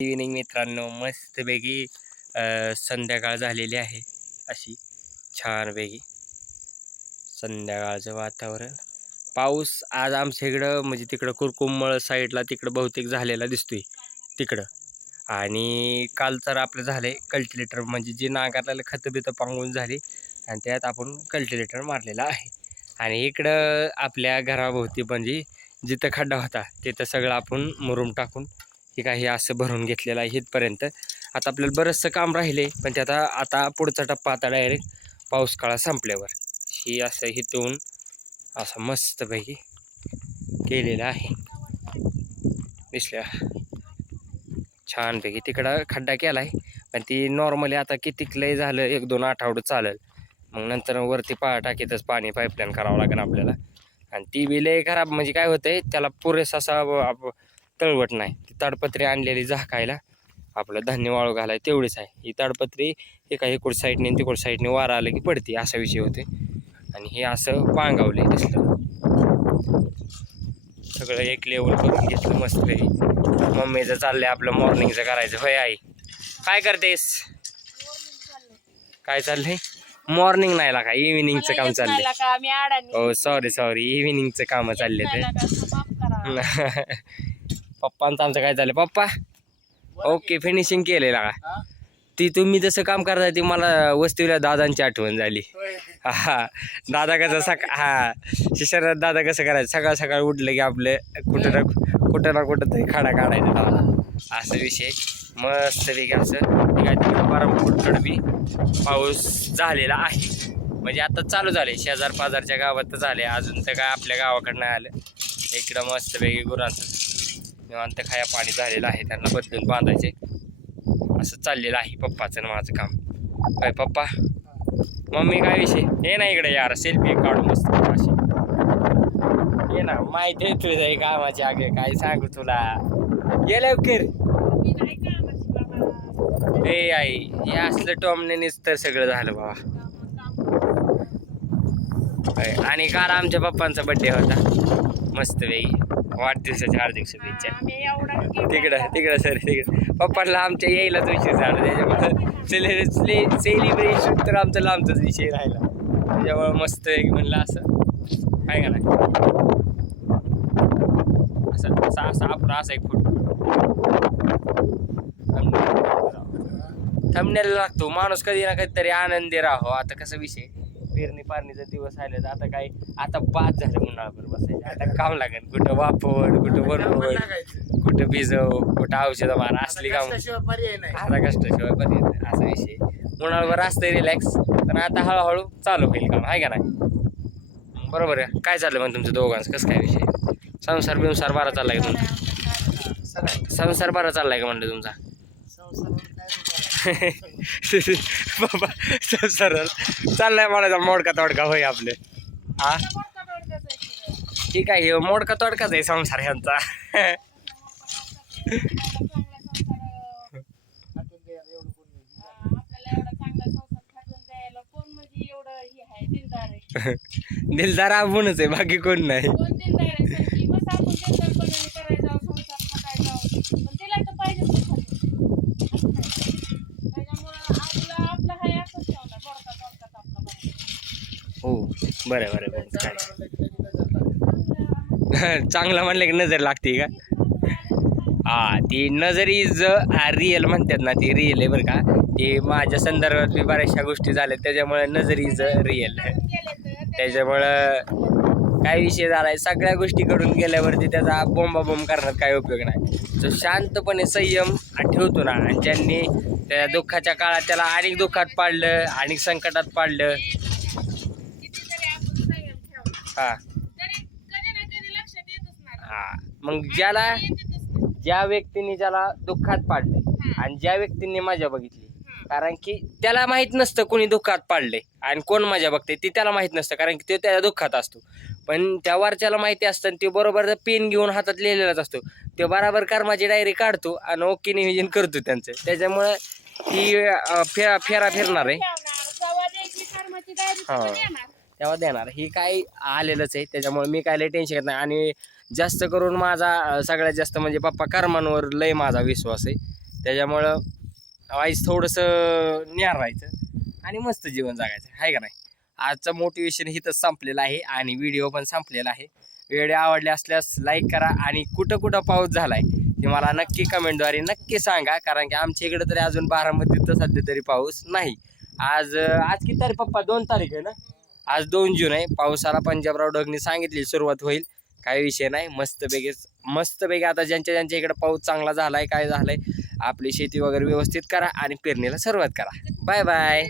Evening मित्रांनो, मस्तपैकी संध्याकाळ झालेली आहे. अशी छानपैकी संध्याकाळचं वातावरण. पाऊस आज आमच्या इकडं म्हणजे तिकडं कुरकुंबळ साईडला तिकडं बहुतेक झालेला दिसतोय तिकडं. आणि काल तर आपलं झालंय कल्टिवेटर, म्हणजे जे नांगरलेलं खतं बितं पांगून झाली आणि त्यात आपण कल्टिवेटर मारलेला आहे. आणि इकडं आपल्या घराभोवती म्हणजे जिथं खड्डा होता तिथं सगळं आपण मुरुम टाकून हे काही असं भरून घेतलेलं आहे इथपर्यंत. आता आपल्याला बरंचसं काम राहिले, पण ते आता पुढचा टप्पा आता डायरेक्ट पाऊस काळा संपल्यावर ही असं इथून असं मस्तपैकी केलेलं आहे. दिसल्या छानपैकी तिकडं खड्डा केला आहे, पण ती नॉर्मली आता कितीक लय झालं 1-2 आठवडं चालेल. मग नंतर वरती टाकीतच पाणी पाईपलाईन करावं लागेल आपल्याला. आणि ती बी लय खराब, म्हणजे काय होतंय त्याला पुरेसा असा तळवट नाही. ती ताडपत्री आणलेली झाकायला आपलं धान्य वाळू घालाय तेवढीच आहे. ही ताडपत्री एका इकड साईडने तिकड साईडने वारा आलं की पडते, असा विषय होते. आणि हे असं पांगावले दिसलं सगळं एक लेवल करून घेतलं मस्त काही. मम्मीचं चाललंय आपलं मॉर्निंगचं करायचं. होय आई, काय करतेस? काय चाललंय? मॉर्निंग नाही का, इव्हिनिंगचं काम चाललंय. हो सॉरी इव्हिनिंगचं काम चालले ते. पप्पांचं आमचं काय चाललंय? पप्पा ओके फिनिशिंग केलेला का? ती तुम्ही जसं काम करताय ती मला वस्तीला दादांची आठवण झाली. हा दादा कसं शिशर दादा कसं करायचं, सकाळ सकाळ उठलं की आपलं कुठं ना कुठं तरी खाडा काढायचा दादा, असा विषय. मस्तपैकी असं काय तिकडं बारामतीकडं बी पाऊस झालेला आहे. म्हणजे आता चालू झाले शेजार पाजारच्या गावात तर झाले, अजून तर काय आपल्या गावाकडं नाही आलं. इकडं मस्तपैकी गुरांचं निवांत खाया पाणी झालेलं आहे, त्यांना बदलून बांधायचे असं चाललेलं आहे पप्पाचं आणि माझं काम. काय पप्पा मम्मी काय विषय? हे ना इकडे यार सेल्फी काढू मस्त अशी. ये ना, माहिती आहे तुझ्या कामाची आगे काय सांगू तुला. ये लवकर. ए आई हे असलं टॉमनेच तर सगळं झालं बाबा. आणि काल आमच्या पप्पांचा बड्डे होता मस्तपैकी. वाढदिवसाच्या हार्दिक शुभेच्छा. तिकडं सर तिकडं पप्पांना आमच्या यायलाच विषय झाला, त्याच्यामुळे सेलिब्रेशन तर आमचा लांबचाच विषय राहिला. त्याच्यामुळे मस्त एक म्हणलं असं काय का नाही असं आपण असा एक फोटो थंबनेल लागतो. माणूस कधी ना कधीतरी आनंदी राहो. आता कसा विषय पेरणी पारणीचा दिवस आले तर आता काय आता बाद झालं उन्हाळ्यावर बसायचं. आता काम लागेल, कुठं वापड, कुठं बनवड, कुठं भिजव, कुठं औषधं मारा, असली काम. आता कष्टाशिवाय पर्याय नाही असा विषय. उन्हाळ्यावर असतंय रिलॅक्स, पण आता हळूहळू चालू होईल काम, आहे का नाही? बरोबर आहे. काय चाललं मग तुमचं दोघांचं कसं काय विषय? संसार बारा चाललाय का तुमचा? संसार बारा चाललाय का म्हणलं तुमचा? बाबा सरळ चाललाय म्हणायचा मोडका तोडका होय आपले. हा ठीक आहे, मोडका तोडकाच आहे संसार ह्यांचा. दिलदार आपणच आहे, बाकी कोण नाही. हो बरं काय चांगलं म्हणलं की नजर लागते का? हा ती नजर इज रिअल म्हणतात ना, ती रिअल आहे बरं का. ती माझ्या संदर्भात मी बऱ्याचशा गोष्टी झाल्या, त्याच्यामुळे नजर इज रिअल. त्याच्यामुळं काय विषय झालाय, सगळ्या गोष्टी कडून गेल्यावरती त्याचा बोंबाबोंब करण्यात काही उपयोग नाही. जो शांतपणे संयम ठेवतो ना, आणि ज्यांनी त्या दुःखाच्या काळात त्याला अनेक दुःखात पाडलं, अनेक संकटात पाडलं. हा मग ज्या व्यक्तीने ज्याला दुःखात पाडलंय आणि ज्या व्यक्तीने मजा बघितली, कारण की त्याला माहित नसतं कोणी दुःखात पाडले आणि कोण मजा बघते, ती त्याला माहित नसतं, कारण की तो त्याच्या दुःखात असतो. पण त्या वरच्याला माहिती असतं, ते बरोबर पेन घेऊन हातात लिहिलेलाच असतो. ते बराबर कर्माची डायरी काढतो आणि ओके नियोजन करतो त्यांचं. त्याच्यामुळे ती फेरा फिरणार आहे. हा तेव्हा देणार, ही काय आलेलंच आहे. त्याच्यामुळे मी काय लय टेन्शन घेत नाही. आणि जास्त करून माझा सगळ्यात जास्त म्हणजे पप्पा कर्मांवर लय माझा विश्वास आहे. त्याच्यामुळं वाईच थोडंसं न्यार राहायचं आणि मस्त जीवन जगायचं आहे का नाही. आजचं मोटिवेशन इथंच संपलेलं आहे आणि व्हिडिओ पण संपलेला आहे. व्हिडिओ आवडले असल्यास लाईक करा आणि कुठं कुठं पाऊस झालाय ते मला नक्की कमेंटद्वारे नक्की सांगा, कारण की आमच्या इकडे तरी अजून बारामतीत तर सध्या तरी पाऊस नाही. आज किती तारीख पप्पा? 2 तारीख आहे ना. आज 2 जून आहे. पावसाला पंजाबराव ढगनी सांगितली सुरुवात होईल, काही विषय नाही. मस्तपैकी आता ज्यांच्या इकडे पाऊस चांगला झालाय, काय झालंय, आपली शेती वगैरे व्यवस्थित करा आणि पेरणीला सुरुवात करा. Bye bye.